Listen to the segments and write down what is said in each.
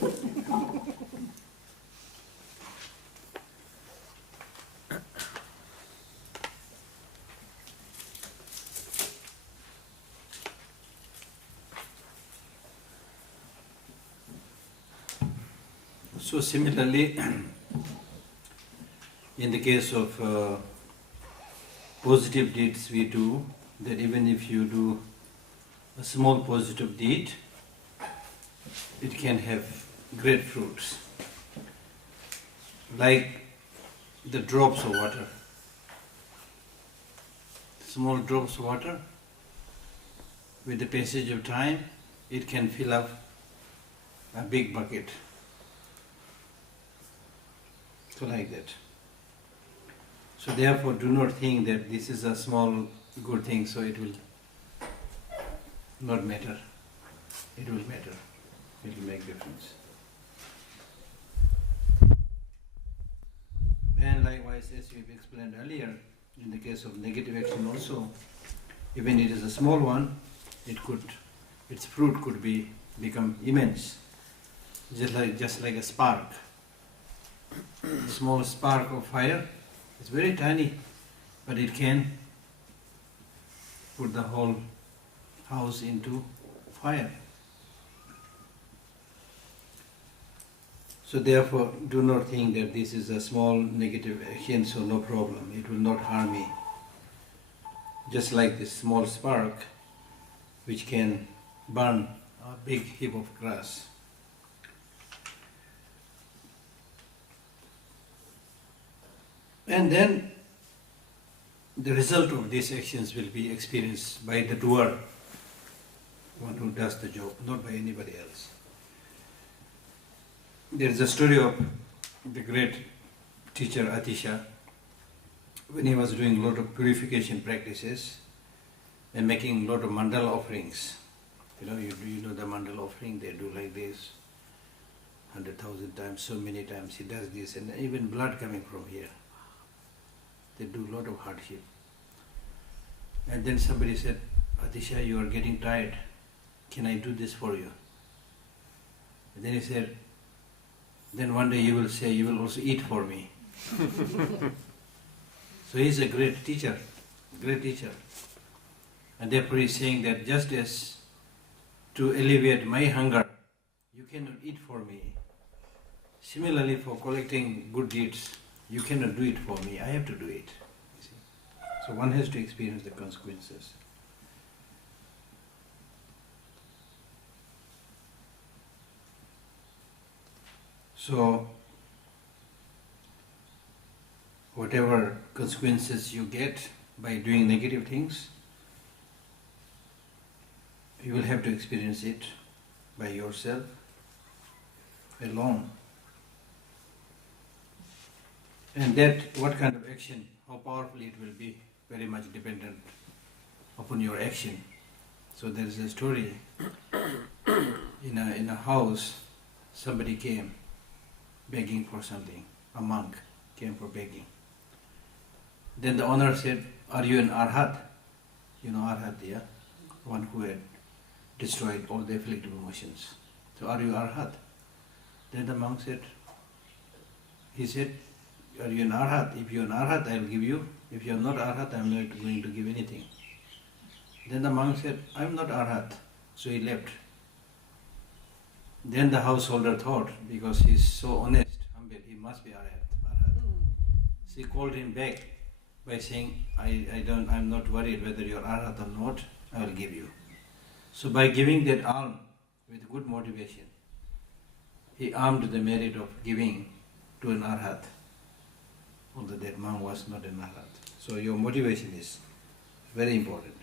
So similarly, in the case of positive deeds we do, that even if you do a small positive deed, it can have great fruits. Like the drops of water. Small drops of water, with the passage of time, it can fill up a big bucket. So like that. So therefore do not think that this is a small good thing, so it will not matter. It will matter. It will make difference. And likewise, as we've explained earlier, in the case of negative action also, even it is a small one, its fruit could become immense, just like a spark. A small spark of fire is very tiny, but it can put the whole house into fire. So therefore, do not think that this is a small negative action, so no problem, it will not harm me. Just like this small spark, which can burn a big heap of grass. And then the result of these actions will be experienced by the doer, one who does the job, not by anybody else. There is a story of the great teacher Atisha, when he was doing a lot of purification practices and making a lot of mandala offerings. You know the mandala offering, they do like this, 100,000 times, so many times he does this, and even blood coming from here. They do a lot of hardship. And then somebody said, Atisha, you are getting tired. Can I do this for you? And then he said, then one day you will say, you will also eat for me. So he is a great teacher. And therefore he is saying that just as to alleviate my hunger, you cannot eat for me. Similarly, for collecting good deeds, you cannot do it for me, I have to do it. You see? So one has to experience the consequences. So, whatever consequences you get by doing negative things, you will have to experience it by yourself, alone. And that, what kind of action, how powerful it will be, very much dependent upon your action. So there is a story, in a house, somebody came begging for something, a monk came for begging. Then the owner said, are you an arhat? You know arhat, yeah? One who had destroyed all the afflictive emotions. So are you arhat? Then the monk said, he said, are you an arhat? If you are an arhat, I will give you. If you are not arhat, I am not going to give anything. Then the monk said, I am not arhat. So he left. Then the householder thought, because he is so honest, humble, he must be arhat. So he called him back by saying, I am not worried whether you are arhat or not, I will give you. So by giving that alms with good motivation, he earned the merit of giving to an arhat, although that monk was not an arhat. So your motivation is very important.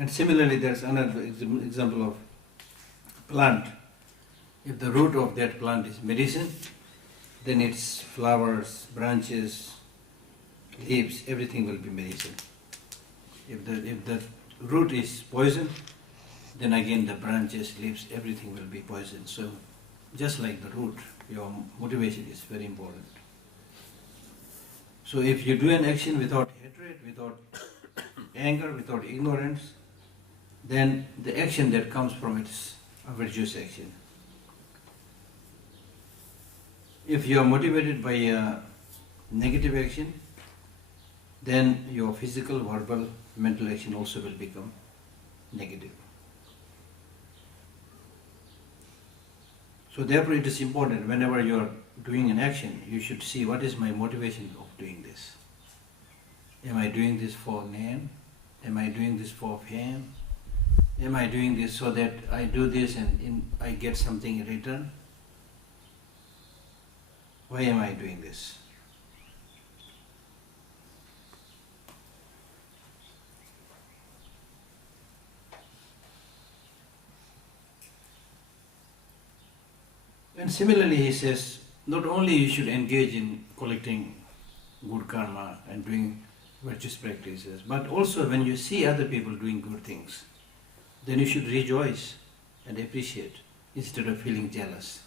And similarly, there is another example of plant. If the root of that plant is medicine, then its flowers, branches, leaves, everything will be medicine. If the root is poison, then again the branches, leaves, everything will be poison. So just like the root, your motivation is very important. So if you do an action without hatred, without anger, without ignorance, then the action that comes from it is a virtuous action. If you are motivated by a negative action, then your physical, verbal, mental action also will become negative. So therefore it is important, whenever you are doing an action, you should see what is my motivation of doing this. Am I doing this for name? Am I doing this for fame? Am I doing this so that I do this and I get something in return? Why am I doing this? And similarly he says, not only you should engage in collecting good karma and doing virtuous practices, but also when you see other people doing good things, then you should rejoice and appreciate instead of feeling jealous.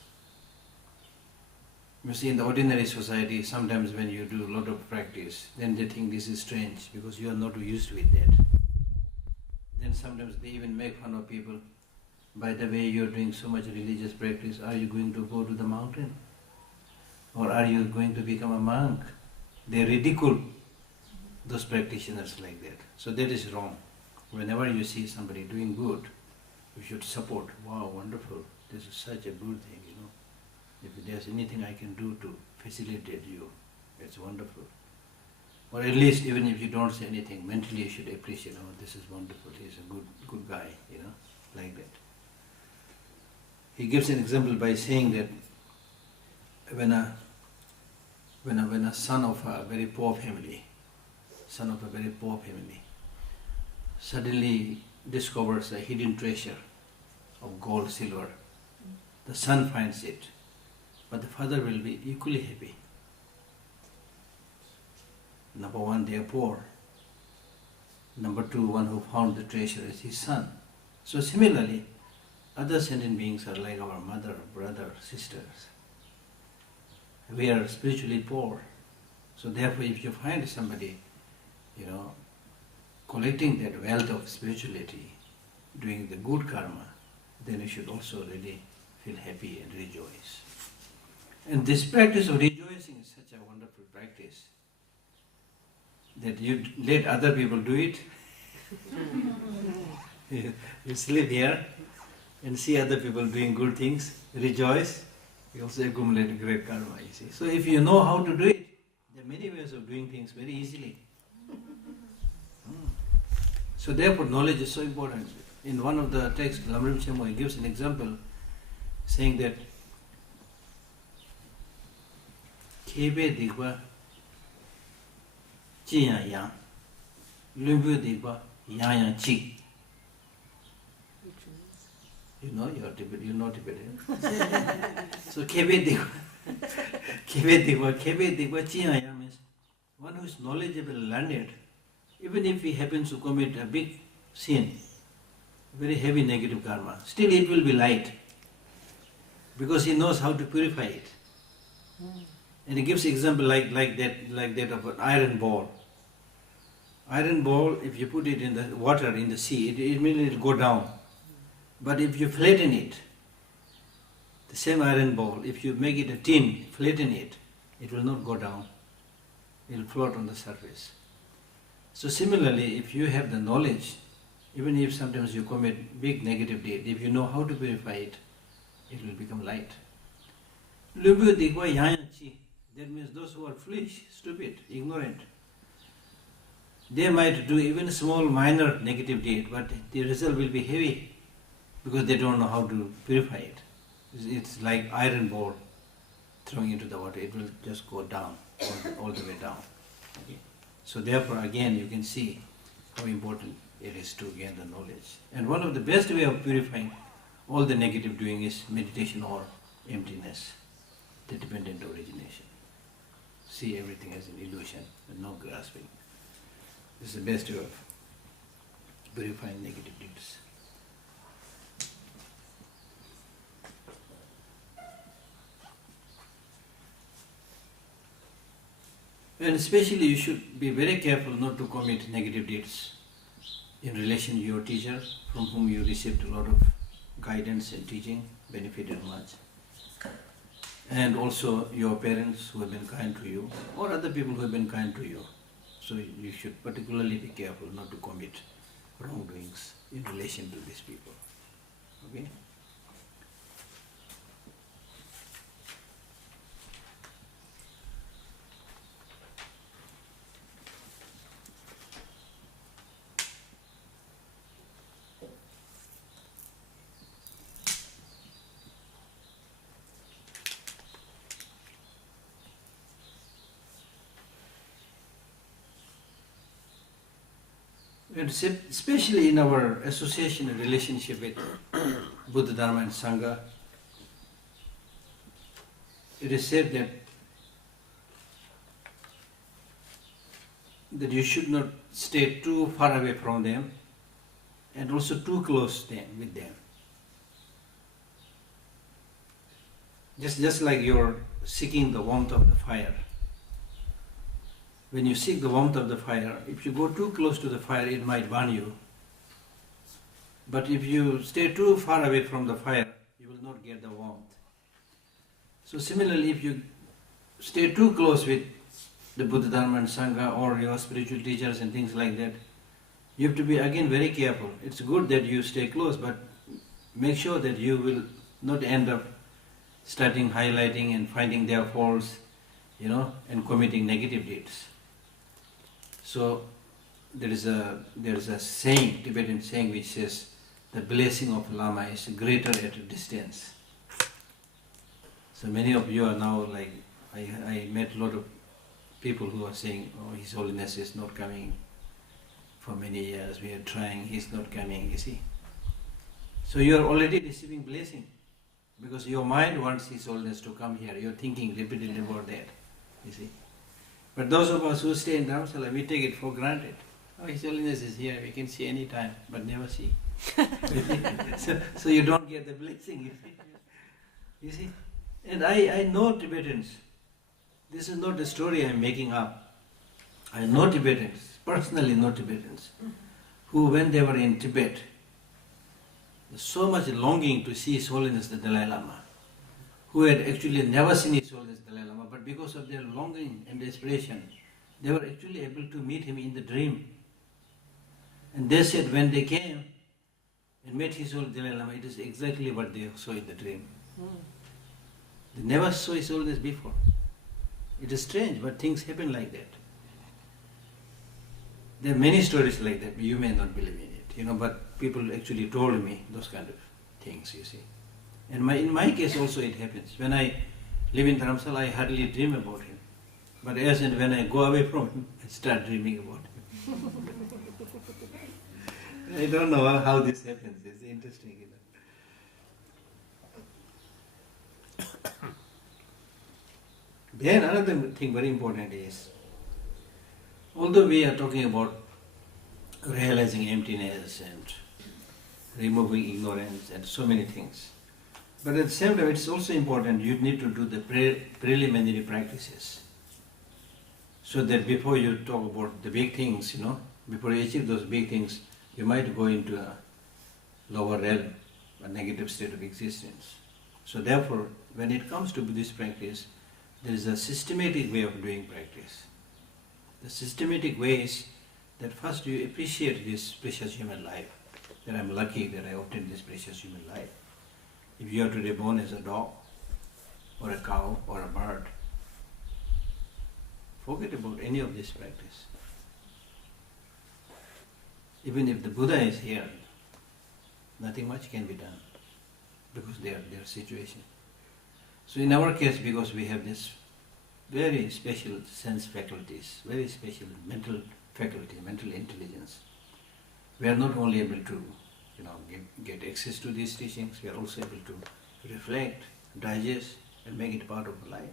You see, in the ordinary society, sometimes when you do a lot of practice, then they think this is strange because you are not used with that. Then sometimes they even make fun of people. By the way, you are doing so much religious practice, are you going to go to the mountain? Or are you going to become a monk? They ridicule those practitioners like that. So that is wrong. Whenever you see somebody doing good, you should support. Wow, wonderful. This is such a good thing, you know. If there's anything I can do to facilitate you, it's wonderful. Or at least even if you don't say anything, mentally you should appreciate, oh, this is wonderful, he's a good guy, you know, like that. He gives an example by saying that when a son of a very poor family, suddenly discovers a hidden treasure of gold, silver, the son finds it, but the father will be equally happy. Number one, they are poor. Number two, one who found the treasure is his son. So similarly, other sentient beings are like our mother, brother, sisters. We are spiritually poor. So therefore, if you find somebody, you know, collecting that wealth of spirituality, doing the good karma, then you should also really feel happy and rejoice. And this practice of rejoicing is such a wonderful practice that you let other people do it. You sleep here and see other people doing good things, rejoice, you also accumulate great karma, you see. So if you know how to do it, there are many ways of doing things very easily. So therefore knowledge is so important. In one of the texts, Lamrim Chemo, he gives an example saying that Kebe Digba Chiya Yang, Lumbu Digba Yang Chi. You know, you're not Tibetan. So Kebe Digba Chiya Yang means one who is knowledgeable, learned, even if he happens to commit a big sin, very heavy negative karma, still it will be light because he knows how to purify it. And he gives example like that of an iron ball. Iron ball, if you put it in the water, in the sea, it immediately will go down. But if you flatten it, the same iron ball, if you make it a tin, flatten it, it will not go down. It will float on the surface. So similarly, if you have the knowledge, even if sometimes you commit big negative deed, if you know how to purify it, it will become light. Lumbu Digwa Yang Chi. That means those who are foolish, stupid, ignorant, they might do even small minor negative deed, but the result will be heavy because they don't know how to purify it. It's like iron ball throwing into the water, it will just go down, all the way down. Okay. So therefore again you can see how important it is to gain the knowledge. And one of the best way of purifying all the negative doing is meditation or emptiness, the dependent origination. See everything as an illusion and no grasping. This is the best way of purifying negative deeds. And especially you should be very careful not to commit negative deeds in relation to your teacher, from whom you received a lot of guidance and teaching, benefited much. And also your parents who have been kind to you, or other people who have been kind to you. So you should particularly be careful not to commit wrongdoings in relation to these people. Okay? And especially in our association and relationship with Buddha, Dharma and Sangha, it is said that you should not stay too far away from them and also too close with them. Just like you're seeking the warmth of the fire. When you seek the warmth of the fire, if you go too close to the fire, it might burn you. But if you stay too far away from the fire, you will not get the warmth. So similarly, if you stay too close with the Buddha, Dharma and Sangha or your spiritual teachers and things like that, you have to be again very careful. It's good that you stay close, but make sure that you will not end up starting highlighting and finding their faults, and committing negative deeds. So there is a saying, Tibetan saying, which says the blessing of Lama is greater at a distance. So many of you are now like, I met a lot of people who are saying, oh, His Holiness is not coming for many years, we are trying, He's not coming, you see. So you are already receiving blessing, because your mind wants His Holiness to come here, you are thinking repeatedly about that, you see. But those of us who stay in Dharamsala, we take it for granted. Oh, His Holiness is here, we can see any time, but never see. so you don't get the blessing, you see. You see? And I know Tibetans. This is not a story I am making up. I know Tibetans, personally know Tibetans, who when they were in Tibet, so much longing to see His Holiness the Dalai Lama, who had actually never seen His Holiness the Dalai Lama, but because of their longing and desperation, they were actually able to meet him in the dream. And they said when they came and met His Holiness Dalai Lama, it is exactly what they saw in the dream. They never saw His Holiness before. It is strange, but things happen like that. There are many stories like that, you may not believe in it, but people actually told me those kind of things, you see. And in my case also it happens. When I live in Dharamsala, I hardly dream about him. But as and when I go away from him, I start dreaming about him. I don't know how this happens, it's interesting. Then another thing very important is, although we are talking about realizing emptiness and removing ignorance and so many things, but at the same time it's also important you need to do the preliminary practices, so that before you talk about the big things, before you achieve those big things, you might go into a lower realm, a negative state of existence. So therefore, when it comes to Buddhist practice, there is a systematic way of doing practice. The systematic way is that first you appreciate this precious human life, that I'm lucky that I obtained this precious human life. If you are today born as a dog, or a cow, or a bird, forget about any of this practice. Even if the Buddha is here, nothing much can be done, because their situation. So in our case, because we have this very special sense faculties, very special mental faculty, mental intelligence, we are not only able to get access to these teachings, we are also able to reflect, digest and make it part of our life,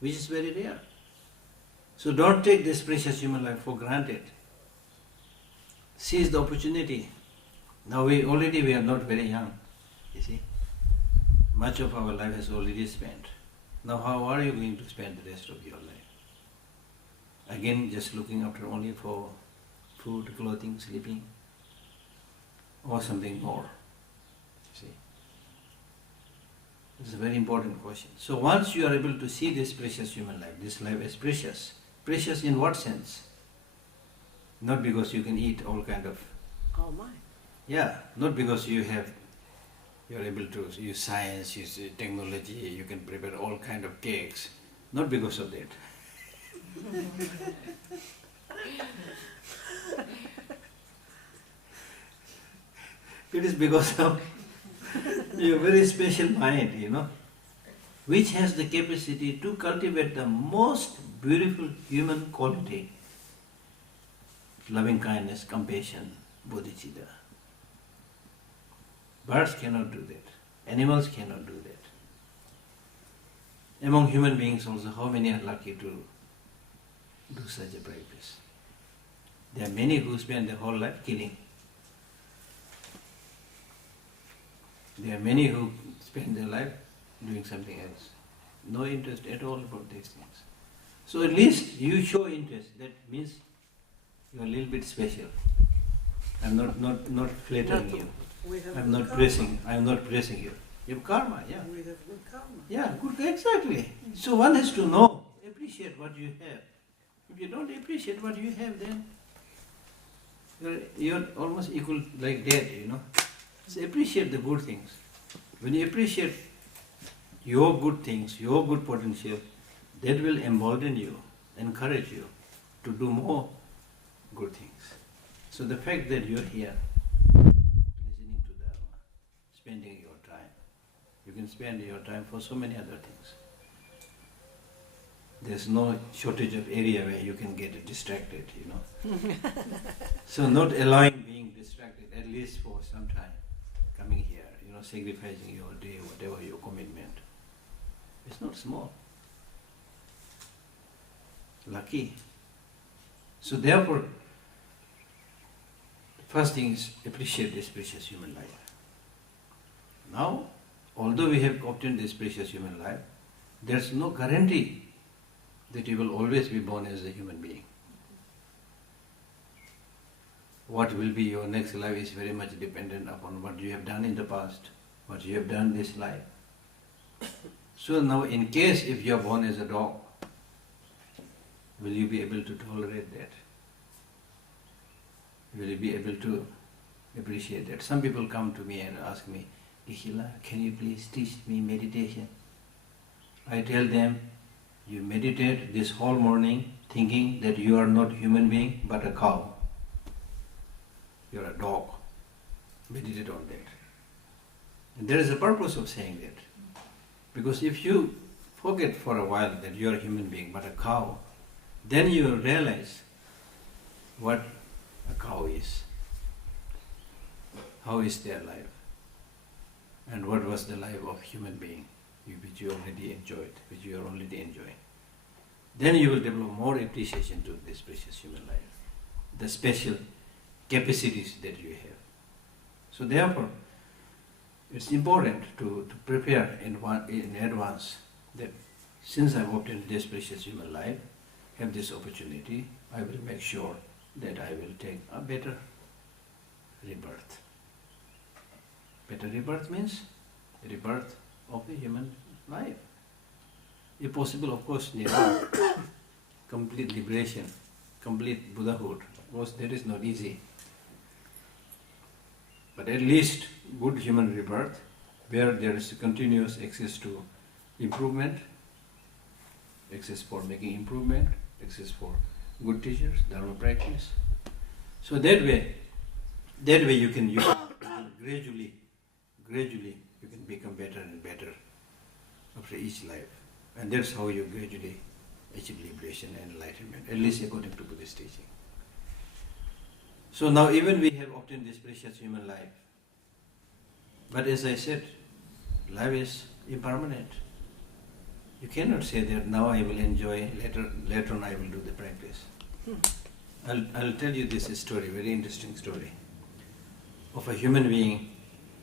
which is very rare. So don't take this precious human life for granted. Seize the opportunity. Now we are not very young, you see. Much of our life is already spent. Now how are you going to spend the rest of your life? Again, just looking after only for food, clothing, sleeping? or something more? See, it's a very important question. So once you are able to see this precious human life, this life is precious. Precious in what sense? Not because you can eat all kind of... Oh my. Yeah, not because you are able to use science, use technology, you can prepare all kind of cakes. Not because of that. It is because of your very special mind, which has the capacity to cultivate the most beautiful human quality: loving kindness, compassion, bodhicitta. Birds cannot do that. Animals cannot do that. Among human beings also, how many are lucky to do such a practice? There are many who spend their whole life killing. There are many who spend their life doing something else. No interest at all about these things. So at least you show interest. That means you are a little bit special. I'm not flattering you. I'm not pressing you. You have karma, yeah. We have good karma. Yeah, good, exactly. So one has to know, appreciate what you have. If you don't appreciate what you have, then you're almost equal like dead, So appreciate the good things. When you appreciate your good things, your good potential, that will embolden you, encourage you to do more good things. So the fact that you're here, listening to Dharma, spending your time, you can spend your time for so many other things. There's no shortage of area where you can get distracted, So not allowing being distracted, at least for some time, coming here, sacrificing your day, whatever your commitment. It's not small. Lucky. So therefore, the first thing is appreciate this precious human life. Now, although we have obtained this precious human life, there's no guarantee that you will always be born as a human being. What will be your next life is very much dependent upon what you have done in the past, what you have done this life. So now, in case if you are born as a dog, will you be able to tolerate that? Will you be able to appreciate that? Some people come to me and ask me, Geshe, can you please teach me meditation? I tell them, you meditate this whole morning thinking that you are not human being but a cow. You are a dog. Meditate on that. And there is a purpose of saying that. Because if you forget for a while that you are a human being but a cow, then you will realize what a cow is. How is their life? And what was the life of human being which you already enjoyed, which you are already enjoying. Then you will develop more appreciation to this precious human life, the special capacities that you have. So therefore, it's important to prepare in advance that since I've obtained this precious human life, have this opportunity, I will make sure that I will take a better rebirth. Better rebirth means rebirth of the human life. If possible, of course, nirvana, complete liberation, complete Buddhahood. Of course, that is not easy. But at least good human rebirth, where there is continuous access to improvement, access for making improvement, access for good teachers, Dharma practice. So that way you can gradually you can become better and better after each life. And that's how you gradually achieve liberation and enlightenment, at least according to Buddhist teaching. So now even we have obtained this precious human life, but as I said, life is impermanent. You cannot say that now I will enjoy, later on I will do the practice. I'll tell you this story, very interesting story, of a human being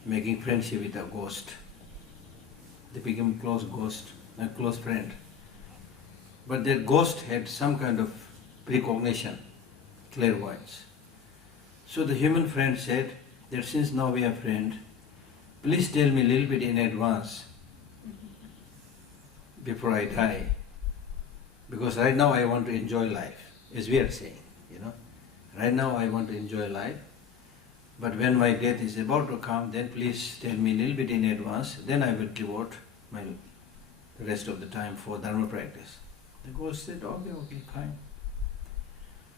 making friendship with a ghost. They became a close friend. But that ghost had some kind of precognition, clairvoyance. So the human friend said, that since now we are friends, please tell me a little bit in advance before I die, because right now I want to enjoy life, as we are saying, Right now I want to enjoy life, but when my death is about to come, then please tell me a little bit in advance, then I will devote my rest of the time for Dharma practice. The ghost said, okay, fine.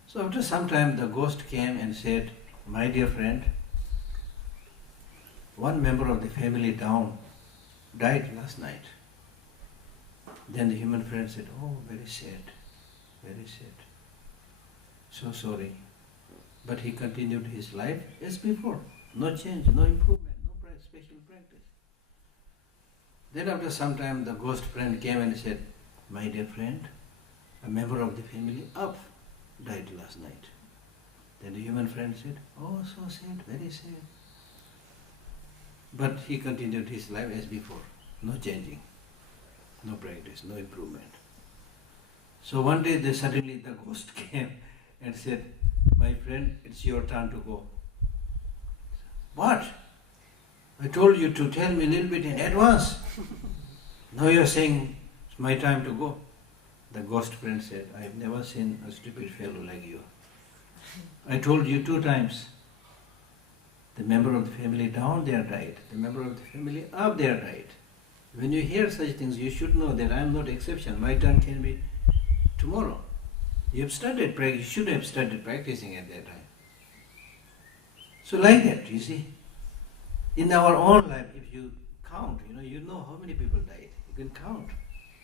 So after some time the ghost came and said, my dear friend, one member of the family down died last night. Then the human friend said, oh, very sad, very sad. So sorry. But he continued his life as before. No change, no improvement, no special practice. Then after some time the ghost friend came and said, my dear friend, a member of the family up died last night. Then the human friend said, oh, so sad, very sad. But he continued his life as before. No changing, no practice, no improvement. So one day suddenly the ghost came and said, my friend, it's your turn to go. What? I told you to tell me a little bit in advance. Now you're saying it's my time to go. The ghost friend said, I have never seen a stupid fellow like you. I told you 2 times. The member of the family down there died. The member of the family up there died. When you hear such things, you should know that I am not exception. My turn can be tomorrow. You should have started practicing at that time. So like that, you see. In our own life, if you count, you know how many people died. You can count,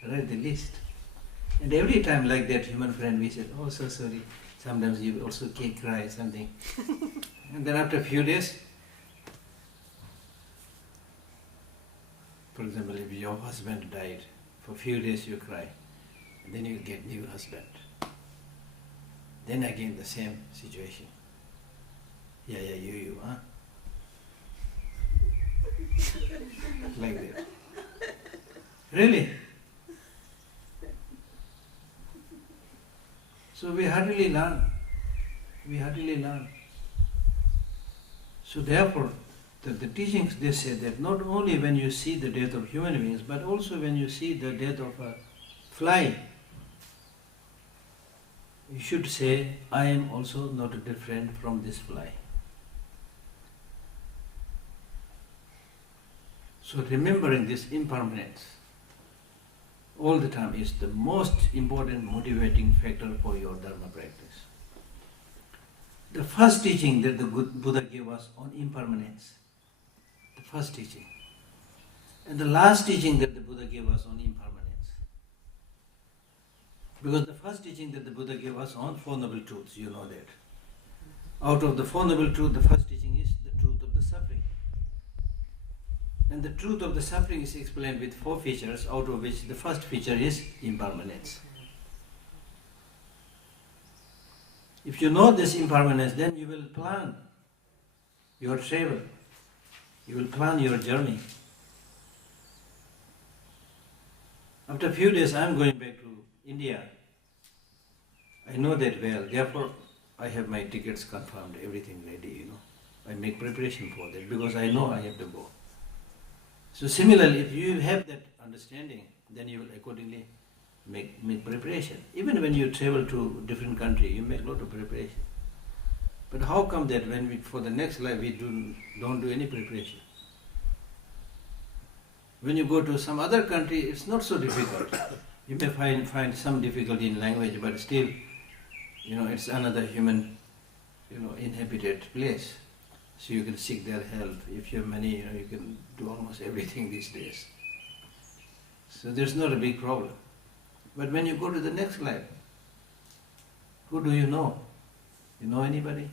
write the list. And every time like that human friend, we said, oh, so sorry. Sometimes you also cry something. And then after a few days, for example, if your husband died, for a few days you cry, and then you get new husband. Then again the same situation. Yeah, you, huh? Like that. Really? So we hardly learn. So therefore, the teachings, they say that not only when you see the death of human beings, but also when you see the death of a fly, you should say, I am also not different from this fly. So remembering this impermanence all the time is the most important motivating factor for your Dharma practice. The first teaching that the Buddha gave us on impermanence, the first teaching, and the last teaching that the Buddha gave us on impermanence. Because the first teaching that the Buddha gave us on Four Noble Truths, you know that. Out of the Four Noble Truths, the first teaching is the truth of the suffering. And the truth of the suffering is explained with 4 features, out of which the first feature is impermanence. If you know this impermanence, then you will plan your travel. You will plan your journey. After a few days, I am going back to India. I know that well. Therefore, I have my tickets confirmed, everything ready, I make preparation for that because I know I have to go. So similarly, if you have that understanding, then you will accordingly make preparation. Even when you travel to different country, you make a lot of preparation. But how come that when for the next life we don't do any preparation? When you go to some other country, it's not so difficult. You may find some difficulty in language, but still, it's another human, inhabited place. So you can seek their help. If you have money, you can do almost everything these days. So there's not a big problem. But when you go to the next life, who do you know? You know anybody?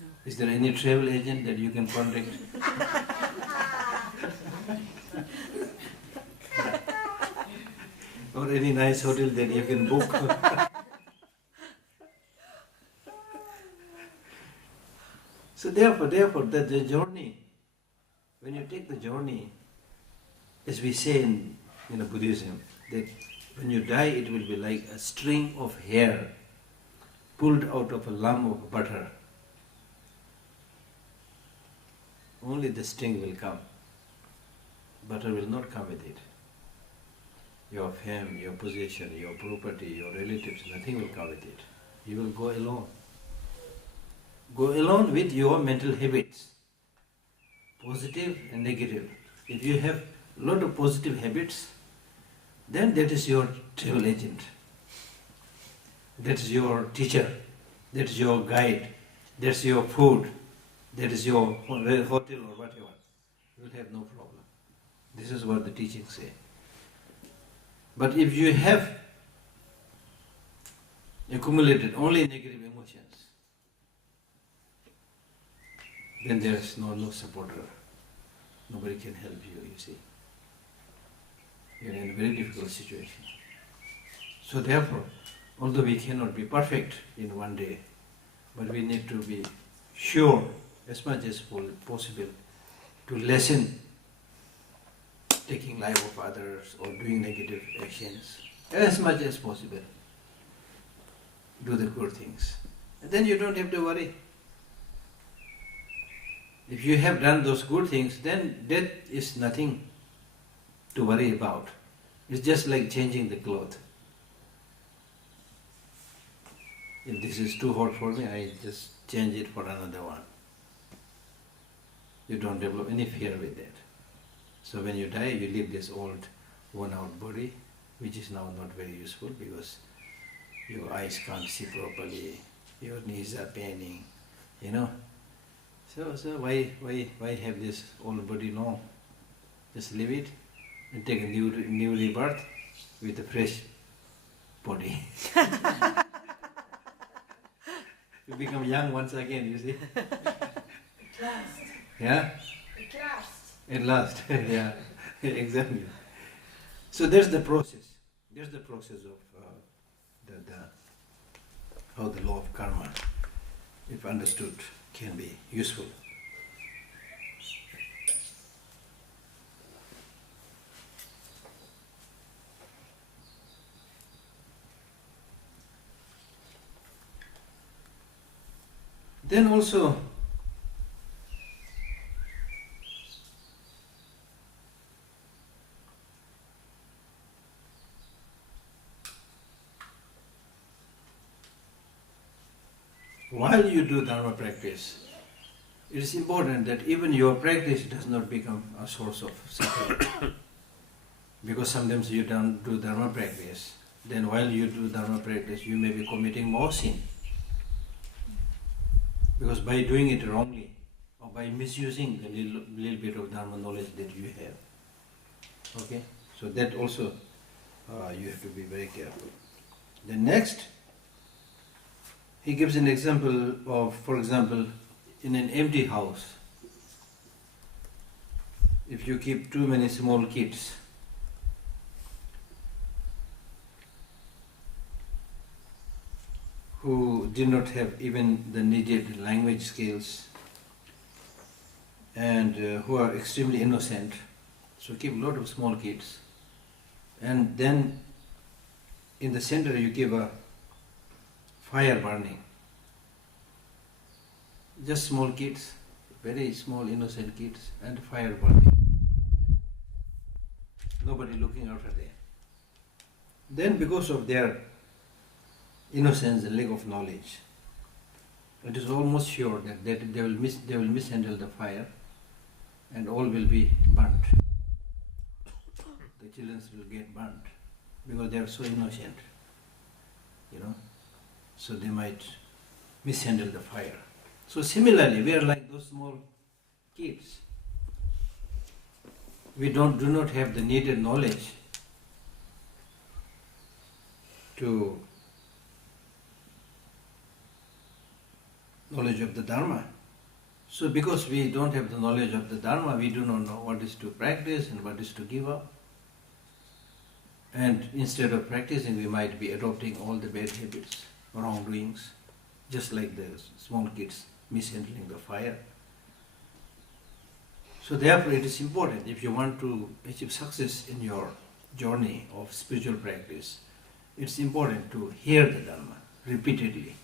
No. Is there any travel agent that you can contact? Or any nice hotel that you can book? So therefore, the journey, when you take the journey, as we say in Buddhism, that when you die, it will be like a string of hair pulled out of a lump of butter. only the sting will come. Butter will not come with it. Your fame, your possession, your property, your relatives, nothing will come with it. You will go alone. Go alone with your mental habits, positive and negative. If you have a lot of positive habits, then that is your travel agent. That's your teacher. That's your guide. That's your food. That is your hotel or whatever. You will have no problem. This is what the teachings say. But if you have accumulated only negative emotions, then there is no supporter. Nobody can help you, you see. You are in a very difficult situation. So therefore, although we cannot be perfect in one day, but we need to be sure as much as possible to lessen taking life of others or doing negative actions as much as possible. Do the good things. And then you don't have to worry. If you have done those good things, then death is nothing to worry about. It's just like changing the cloth. If this is too hot for me, I just change it for another one. You don't develop any fear with that. So when you die, you leave this old, worn-out body, which is now not very useful because your eyes can't see properly, your knees are paining, you know. So why have this old body long? Just leave it and take a new rebirth with a fresh body. You become young once again, you see. At last. Yeah? At last. At last, yeah, exactly. So there's the process. There's the process of how the law of karma, if understood, can be useful. Then also, while you do Dharma practice, it is important that even your practice does not become a source of suffering. Because sometimes you don't do Dharma practice, then while you do Dharma practice, you may be committing more sin. Because by doing it wrongly, or by misusing the little bit of Dharma knowledge that you have. Okay? So that also you have to be very careful. The next, he gives an example of, for example, in an empty house, if you keep too many small kids, who did not have even the needed language skills and who are extremely innocent, so keep a lot of small kids, and then in the center you give a fire burning. Just small kids, very small innocent kids, and fire burning. Nobody looking after them. Then because of their innocence and lack of knowledge, it is almost sure that they will mishandle the fire and all will be burnt. The children will get burnt because they are so innocent, you know. So they might mishandle the fire. So similarly, we are like those small kids. We do not have the needed knowledge to knowledge of the Dharma. So because we don't have the knowledge of the Dharma, we do not know what is to practice and what is to give up. And instead of practicing, we might be adopting all the bad habits, wrongdoings, just like the small kids mishandling the fire. So therefore it is important, if you want to achieve success in your journey of spiritual practice, it's important to hear the Dharma repeatedly.